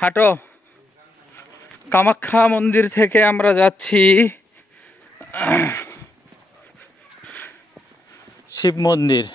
হাঁটো। কামাখ্যা মন্দির থেকে আমরা যাচ্ছি শিব মন্দির।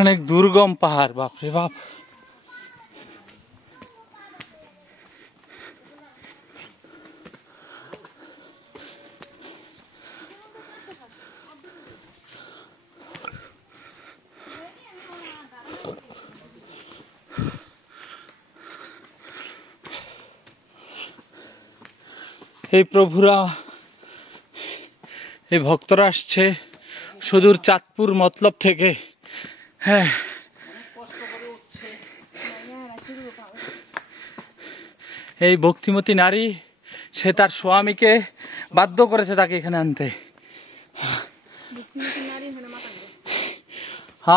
অনেক দুর্গম পাহাড়, বাপরে বাপ। এই প্রভুরা, এই ভক্তরা আসছে সুদূর চাঁদপুর মতলব থেকে। হ্যাঁ, এই ভক্তিমতী নারী, সে তার স্বামীকে বাধ্য করেছে তাকে এখানে আনতে।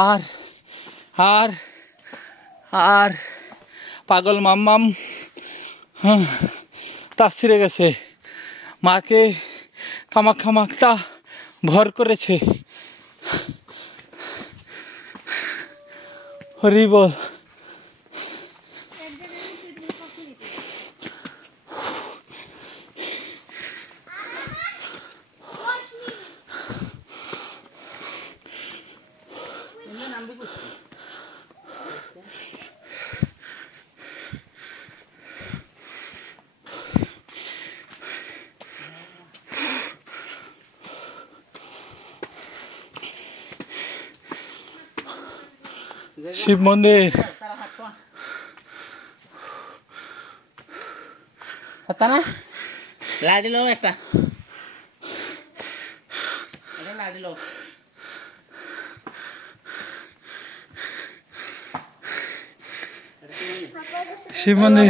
আর আর আর পাগল মাম্মাম তা ছিঁড়ে গেছে, মাকে কামাখ্যা মাতা ভর করেছে। হরি বল। শিব মন্দির। লাডি লো একটা, লাডি লো। শিব মন্দির।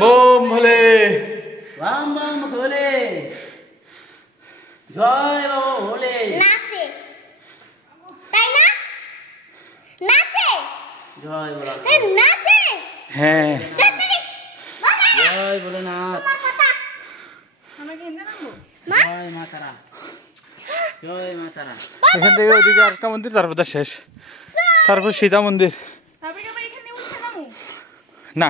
বোম ভোলে, রাম রাম ভোলে, জয় বাবা ভোলে। নাচে, তাই না? নাচে, জয় বলা, নাচে। হ্যাঁ, জয় ভোলেনাথ। জয় মা তারা, জয় মা তারা। এখান থেকে ওইদিকে আরেকটা মন্দির, তারপর শেষ, তারপর সীতা মন্দির। না।